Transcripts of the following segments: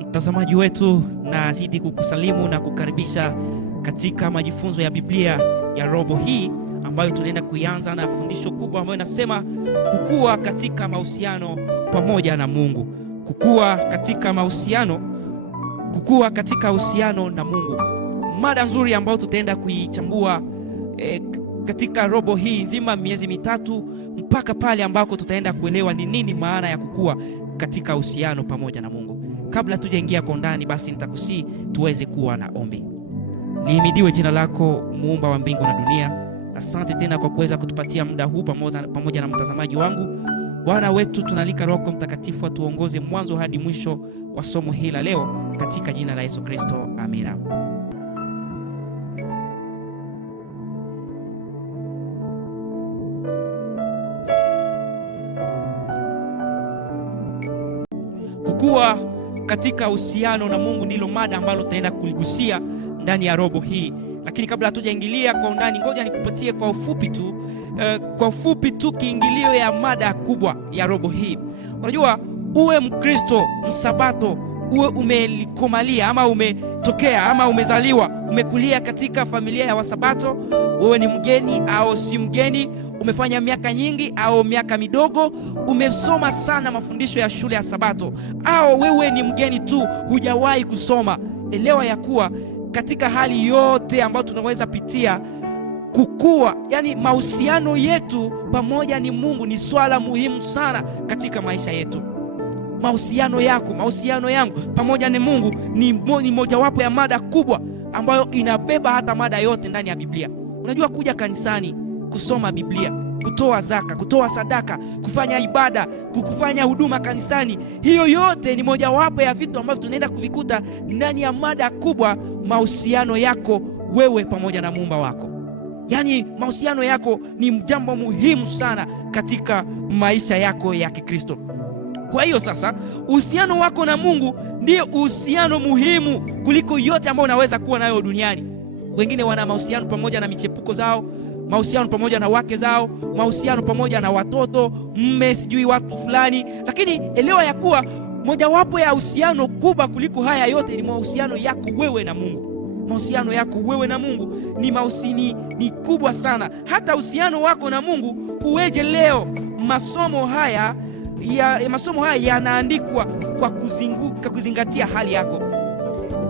Mtazamaji wetu, nazidi kukusalimu na kukaribisha katika majifunzo ya Biblia ya robo hii ambayo tunaenda kuianza na fundisho kubwa ambayo inasema kukua katika mahusiano pamoja na Mungu. Kukua katika uhusiano na Mungu. Mada nzuri ambayo tutaenda kuichambua katika robo hii nzima, miezi mitatu, mpaka pale ambako tutaenda kuelewa ni nini maana ya kukua katika uhusiano pamoja na Mungu. Kabla tujaingia kwa ndani, basi nitakusii tuweze kuwa na ombi. Lihimidiwe jina lako, muumba wa mbingu na dunia. Asante tena kwa kuweza kutupatia muda huu pamoja na mtazamaji wangu. Bwana wetu, tunalika Roho Mtakatifu atuongoze mwanzo hadi mwisho wa somo hili la leo, katika jina la Yesu Kristo, amina. Kukua katika uhusiano na Mungu ndilo mada ambalo tutaenda kuligusia ndani ya robo hii. Lakini kabla hatujaingilia kwa undani, ngoja nikupatie kwa ufupi tu kiingilio ya mada kubwa ya robo hii. Unajua, uwe Mkristo msabato, uwe umelikomalia ama umetokea ama umezaliwa, umekulia katika familia ya wasabato, wewe ni mgeni au si mgeni, umefanya miaka nyingi au miaka midogo, umesoma sana mafundisho ya shule ya sabato, au wewe ni mgeni tu, hujawahi kusoma, elewa ya kuwa katika hali yote ambayo tunaweza pitia, kukua, yani mahusiano yetu pamoja ni Mungu, ni swala muhimu sana katika maisha yetu. Mahusiano yako, mahusiano yangu pamoja na Mungu ni mojawapo ya mada kubwa ambayo inabeba hata mada yote ndani ya Biblia. Unajua, kuja kanisani, kusoma Biblia, kutoa zaka, kutoa sadaka, kufanya ibada, kufanya huduma kanisani, hiyo yote ni mojawapo ya vitu ambavyo tunaenda kuvikuta ndani ya mada kubwa, mahusiano yako wewe pamoja na muumba wako. Yaani mahusiano yako ni jambo muhimu sana katika maisha yako ya Kikristo. Kwa hiyo sasa, uhusiano wako na Mungu ndio uhusiano muhimu kuliko yote ambayo unaweza kuwa nayo duniani. Wengine wana mahusiano pamoja na michepuko zao, mahusiano pamoja na wake zao, mahusiano pamoja na watoto, mme, sijui watu fulani. Lakini elewa ya kuwa mojawapo ya uhusiano kubwa kuliko haya yote ni mahusiano yako wewe na Mungu. Mahusiano yako wewe na Mungu ni kubwa sana. Hata uhusiano wako na Mungu uweje leo, masomo haya yanaandikwa kwa kuzingatia hali yako.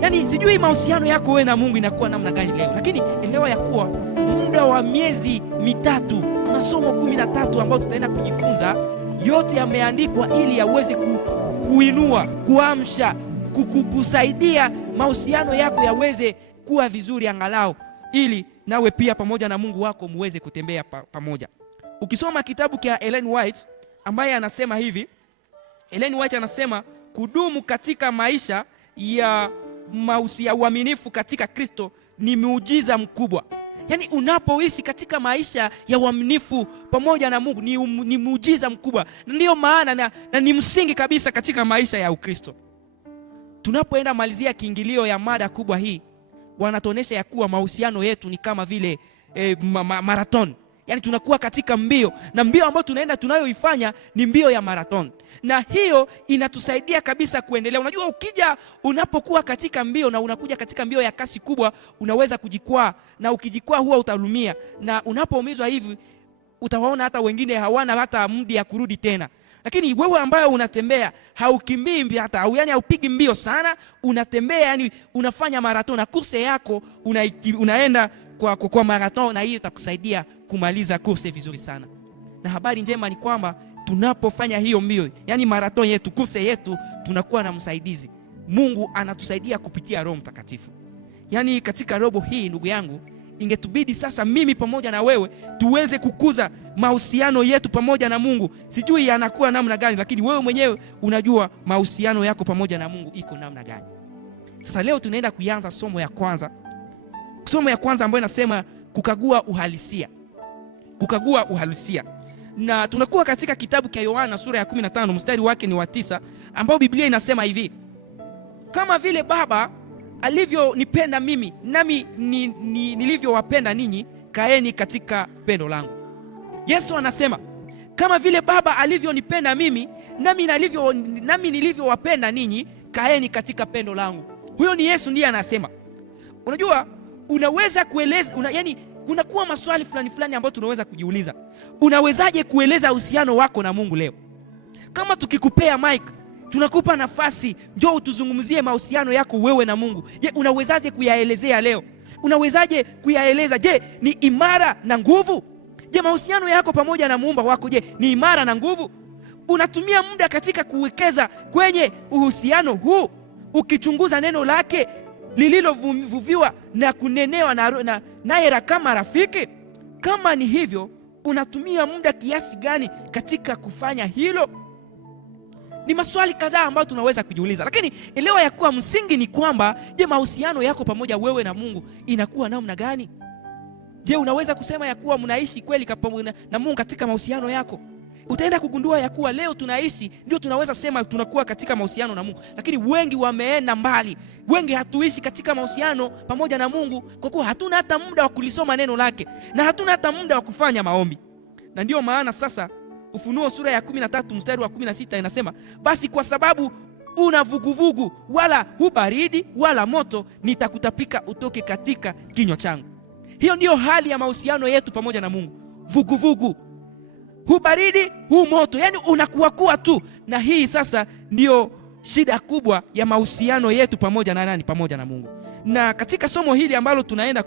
Yaani sijui mahusiano yako wewe na Mungu inakuwa namna gani leo, lakini elewa ya kuwa muda wa miezi mitatu, masomo 13 ambayo tutaenda kujifunza, yote yameandikwa ili yaweze kuinua, kuamsha, kusaidia mahusiano yako yaweze kuwa vizuri, angalau ili nawe pia pamoja na Mungu wako muweze kutembea pamoja. Ukisoma kitabu cha Ellen White ambaye anasema hivi, Ellen White anasema kudumu katika maisha ya uaminifu katika Kristo ni muujiza mkubwa. Yaani unapoishi katika maisha ya uaminifu pamoja na Mungu ni muujiza mkubwa. Ndiyo maana na ni msingi kabisa katika maisha ya Ukristo. Tunapoenda malizia kiingilio ya mada kubwa hii, wanatuonesha ya kuwa mahusiano yetu ni kama vile marathon. Yaani tunakuwa katika mbio, na mbio ambayo tunayoifanya ni mbio ya marathon. Na hiyo inatusaidia kabisa kuendelea. Unajua, unapokuwa katika mbio na unakuja katika mbio ya kasi kubwa, unaweza kujikwaa, na ukijikwaa huwa utaumia. Na unapoumizwa hivi, utawaona hata wengine hawana hata muda ya kurudi tena. Lakini wewe ambaye unatembea, haukimbii hata, yani haupigi mbio sana, unatembea, yani unafanya marathon, na kurse yako unaenda kwa marathon, na hiyo itakusaidia kumaliza kurse vizuri sana. Na habari njema ni kwamba tunapofanya hiyo mbio, yani marathon yetu, kurse yetu, tunakuwa na msaidizi. Mungu anatusaidia kupitia Roho Mtakatifu. Yani katika robo hii, ndugu yangu, ingetubidi sasa mimi pamoja na wewe tuweze kukuza mahusiano yetu pamoja na Mungu. Sijui yanakuwa namna gani, lakini wewe mwenyewe unajua mahusiano yako pamoja na Mungu iko namna gani. Sasa leo tunaenda kuanza somo ya kwanza. Somo ya kwanza ambayo inasema kukagua uhalisia. Kukagua uhalisia. Na tunakuwa katika kitabu cha Yohana sura ya 15 mstari wake ni wa 9, ambao Biblia inasema hivi: kama vile Baba alivyonipenda mimi, nami nilivyowapenda ninyi, kaeni katika pendo langu. Yesu anasema kama vile Baba alivyonipenda mimi, nami nilivyowapenda ninyi, kaeni katika pendo langu. Huyo ni Yesu ndiye anasema. Unajua, unaweza kueleza yani kunakuwa maswali fulani ambayo tunaweza kujiuliza. Unawezaje kueleza uhusiano wako na Mungu leo? Kama tukikupea mic, tunakupa nafasi, njoo utuzungumzie mahusiano yako wewe na Mungu. Je, unawezaje kuyaelezea leo? Unawezaje kuyaeleza? Je, ni imara na nguvu? Je, mahusiano yako pamoja na Muumba wako, je, ni imara na nguvu? Unatumia muda katika kuwekeza kwenye uhusiano huu, ukichunguza neno lake lililovuviwa na kunenewa naye kama rafiki? Kama ni hivyo, unatumia muda kiasi gani katika kufanya hilo? Ni maswali kadhaa ambayo tunaweza kujiuliza, lakini elewa ya kuwa msingi ni kwamba, je, mahusiano yako pamoja wewe na Mungu inakuwa namna gani? Je, unaweza kusema ya kuwa mnaishi kweli pamoja na Mungu katika mahusiano yako? Utaenda kugundua ya kuwa leo tunaishi, ndio tunaweza sema tunakuwa katika mahusiano na Mungu, lakini wengi wameenda mbali. Wengi hatuishi katika mahusiano pamoja na Mungu kwa kuwa hatuna hata muda wa kulisoma neno lake na hatuna hata muda wa kufanya maombi. Na ndio maana sasa Ufunuo sura ya 13 mstari wa 16 inasema, basi kwa sababu una vuguvugu, wala hu baridi wala moto, nitakutapika utoke katika kinywa changu. Hiyo ndiyo hali ya mahusiano yetu pamoja na Mungu. Vuguvugu, hu baridi, hu moto, yani unakuwa tu. Na hii sasa ndiyo shida kubwa ya mahusiano yetu pamoja na nani? Pamoja na Mungu. Na katika somo hili ambalo tunaenda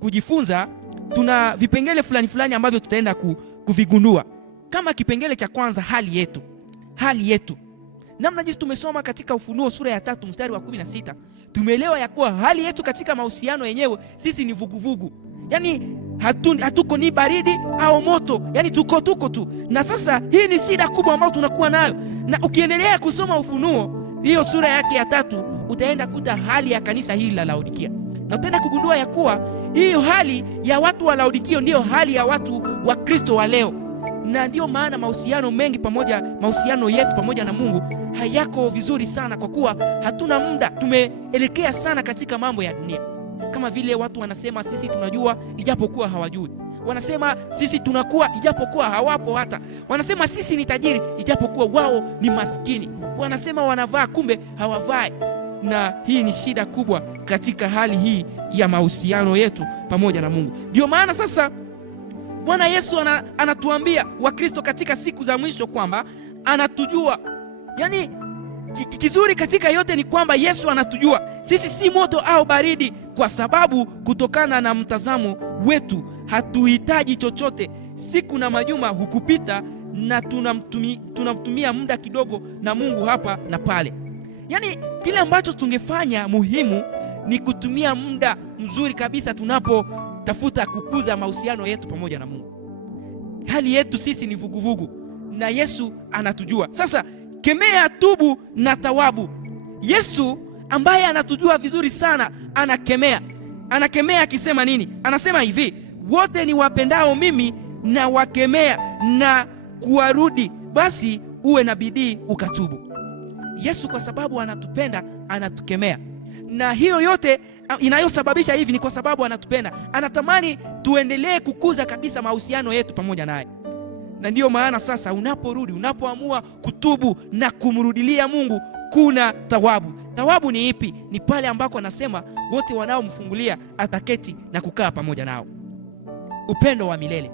kujifunza, tuna vipengele fulani ambavyo tutaenda kuvigundua. Kama kipengele cha kwanza, hali yetu. Namna jinsi tumesoma katika Ufunuo sura ya 3 mstari wa 16, tumeelewa ya kuwa hali yetu katika mahusiano yenyewe sisi ni vuguvugu. Yani hatuko ni baridi au moto, yani tuko tu. Na sasa hii ni shida kubwa ambayo tunakuwa nayo. Na ukiendelea kusoma Ufunuo hiyo sura yake ya 3, utaenda kuta hali ya kanisa hili la Laodikia, na utaenda kugundua ya kuwa hiyo hali ya watu wa Laodikia ndio hali ya watu wa Kristo wa leo. Na ndio maana mahusiano yetu pamoja na Mungu hayako vizuri sana, kwa kuwa hatuna muda. Tumeelekea sana katika mambo ya dunia, kama vile watu wanasema sisi tunajua ijapokuwa hawajui, wanasema sisi tunakuwa ijapokuwa hawapo, hata wanasema sisi ni tajiri ijapokuwa wao ni maskini, wanasema wanavaa kumbe hawavai. Na hii ni shida kubwa katika hali hii ya mahusiano yetu pamoja na Mungu. Ndio maana sasa Bwana Yesu anatuambia Wakristo katika siku za mwisho kwamba anatujua. Yani kizuri katika yote ni kwamba Yesu anatujua sisi si moto au baridi, kwa sababu kutokana na mtazamo wetu hatuhitaji chochote. Siku na majuma hukupita na tunamtumia muda kidogo na Mungu hapa na pale. Yani kile ambacho tungefanya muhimu ni kutumia muda mzuri kabisa tunapotafuta kukuza mahusiano yetu pamoja na Mungu. Hali yetu sisi ni vuguvugu na Yesu anatujua. Sasa kemea, tubu na tawabu. Yesu ambaye anatujua vizuri sana anakemea akisema nini? Anasema hivi, wote ni wapendao mimi na wakemea na kuwarudi, basi uwe na bidii ukatubu. Yesu kwa sababu anatupenda anatukemea, na hiyo yote inayosababisha hivi ni kwa sababu anatupenda. Anatamani tuendelee kukuza kabisa mahusiano yetu pamoja naye. Na ndiyo maana sasa unapoamua kutubu na kumrudilia Mungu, kuna thawabu. Thawabu ni ipi? Ni pale ambako anasema wote wanaomfungulia ataketi na kukaa pamoja nao. Upendo wa milele.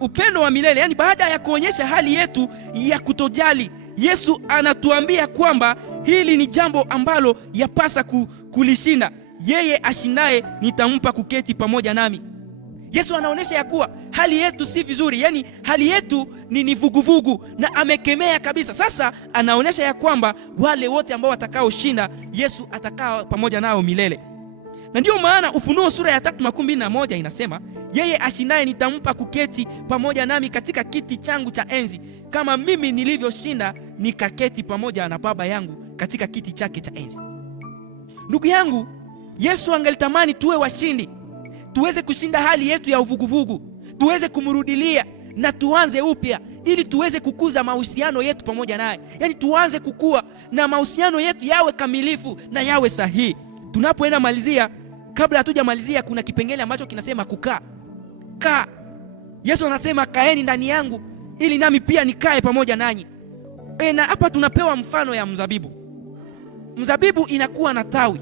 Upendo wa milele, yani baada ya kuonyesha hali yetu ya kutojali, Yesu anatuambia kwamba hili ni jambo ambalo yapasa kulishinda. Yeye ashindaye nitampa kuketi pamoja nami. Yesu anaonyesha ya kuwa hali yetu si vizuri, yani hali yetu ni vuguvugu, na amekemea kabisa. Sasa anaonyesha ya kwamba wale wote ambao watakaoshinda, Yesu atakaa pamoja nao milele. Na ndio maana Ufunuo sura ya 3:21 inasema, yeye ashindaye nitampa kuketi pamoja nami katika kiti changu cha enzi, kama mimi nilivyoshinda nikaketi pamoja na Baba yangu katika kiti chake cha enzi. Ndugu yangu, Yesu angelitamani tuwe washindi, tuweze kushinda hali yetu ya uvuguvugu, tuweze kumrudilia na tuanze upya, ili tuweze kukuza mahusiano yetu pamoja naye. Yani tuanze kukua na mahusiano yetu yawe kamilifu na yawe sahihi. Tunapoenda malizia, kabla hatujamalizia, kuna kipengele ambacho kinasema kukaa. Yesu anasema kaeni ndani yangu ili nami pia nikae pamoja nanyi. Na hapa tunapewa mfano ya mzabibu. mzabibu inakuwa na tawi.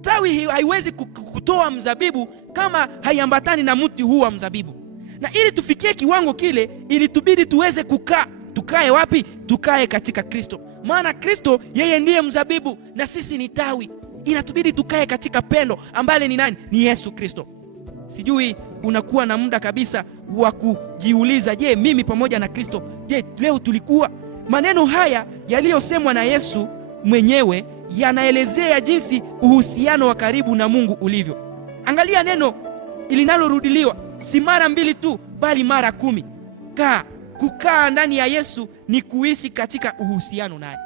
Tawi haiwezi kutoa mzabibu kama haiambatani na mti huu wa mzabibu. Na ili tufikie kiwango kile, ili tubidi tuweze kukaa. Tukae wapi? Tukae katika Kristo. Maana Kristo yeye ndiye mzabibu na sisi ni tawi. Inatubidi tukae katika pendo ambale ni nani? Ni Yesu Kristo. Sijui unakuwa na muda kabisa wa kujiuliza, je, mimi pamoja na Kristo, je, leo tulikuwa? Maneno haya yaliyosemwa na Yesu mwenyewe yanaelezea jinsi uhusiano wa karibu na Mungu ulivyo. Angalia neno linalorudiliwa, si mara 2 tu, bali mara 10. Kaa. Kukaa ndani ya Yesu ni kuishi katika uhusiano naye.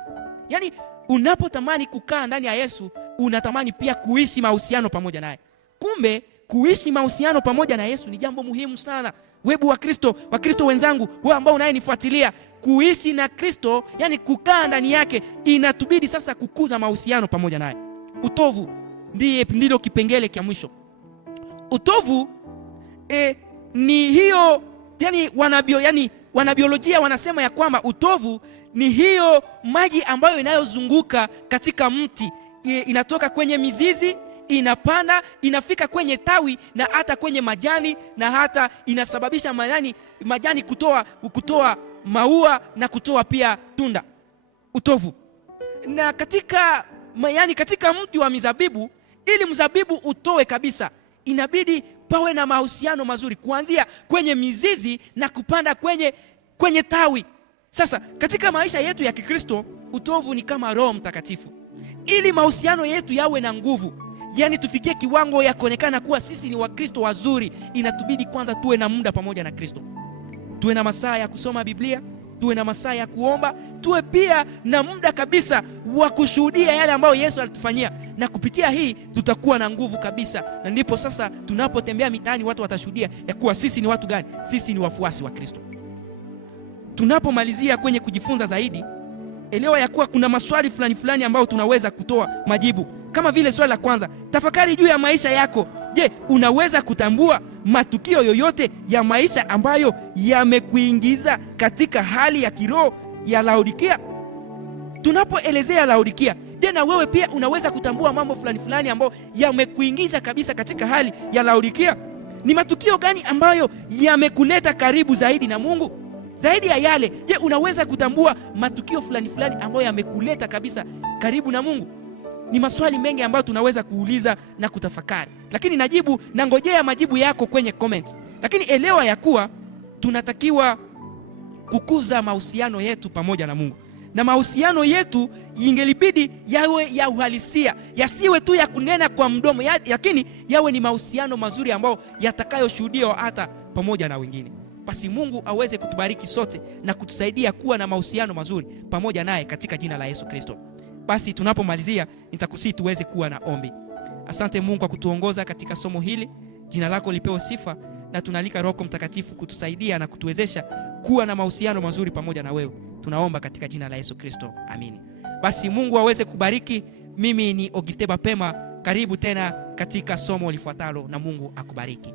Yaani unapotamani kukaa ndani ya Yesu, unatamani pia kuishi mahusiano pamoja naye. Kumbe kuishi mahusiano pamoja na Yesu ni jambo muhimu sana. Webu wa Kristo wenzangu, wewe ambao unayenifuatilia, kuishi na Kristo, yani kukaa ndani yake, inatubidi sasa kukuza mahusiano pamoja naye. Utovu ndilo kipengele cha mwisho. Utovu ni hiyo, yani wanabiolojia wanasema ya kwamba utovu ni hiyo maji ambayo inayozunguka katika mti, inatoka kwenye mizizi, inapanda, inafika kwenye tawi na hata kwenye majani, na hata inasababisha majani kutoa maua na kutoa pia tunda. Utovu. Na katika mti wa mizabibu, ili mzabibu utoe kabisa, inabidi pawe na mahusiano mazuri kuanzia kwenye mizizi na kupanda kwenye tawi. Sasa katika maisha yetu ya Kikristo, utovu ni kama Roho Mtakatifu. Ili mahusiano yetu yawe na nguvu, yani tufikie kiwango ya kuonekana kuwa sisi ni Wakristo wazuri, inatubidi kwanza tuwe na muda pamoja na Kristo. Tuwe na masaa ya kusoma Biblia, tuwe na masaa ya kuomba, tuwe pia na muda kabisa wa kushuhudia yale ambayo Yesu alitufanyia, na kupitia hii tutakuwa na nguvu kabisa. Na ndipo sasa tunapotembea mitaani watu watashuhudia ya kuwa sisi ni watu gani? Sisi ni wafuasi wa Kristo. Tunapomalizia kwenye kujifunza zaidi, elewa ya kuwa kuna maswali fulani ambayo tunaweza kutoa majibu. Kama vile swali la kwanza, tafakari juu ya maisha yako. Je, unaweza kutambua matukio yoyote ya maisha ambayo yamekuingiza katika hali ya kiroho ya Laodikia? Tunapoelezea Laodikia, je, na wewe pia unaweza kutambua mambo fulani ambayo yamekuingiza kabisa katika hali ya Laodikia? Ni matukio gani ambayo yamekuleta karibu zaidi na Mungu? Zaidi ya yale, je, unaweza kutambua matukio fulani ambayo yamekuleta kabisa karibu na Mungu? Ni maswali mengi ambayo tunaweza kuuliza na kutafakari, lakini nangojea majibu yako kwenye comments. Lakini elewa ya kuwa tunatakiwa kukuza mahusiano yetu pamoja na Mungu, na mahusiano yetu ingelibidi yawe ya uhalisia, yasiwe tu ya kunena kwa mdomo, lakini yawe ni mahusiano mazuri ambayo yatakayoshuhudiwa hata pamoja na wengine. Basi Mungu aweze kutubariki sote na kutusaidia kuwa na mahusiano mazuri pamoja naye katika jina la Yesu Kristo. Basi tunapomalizia, nitakusihi tuweze kuwa na ombi. Asante Mungu kwa kutuongoza katika somo hili. Jina lako lipewe sifa, na tunalika Roho Mtakatifu kutusaidia na kutuwezesha kuwa na mahusiano mazuri pamoja na wewe. Tunaomba katika jina la Yesu Kristo. Amini. Basi Mungu aweze kubariki. Mimi ni Auguste Bapema. Karibu tena katika somo lifuatalo, na Mungu akubariki.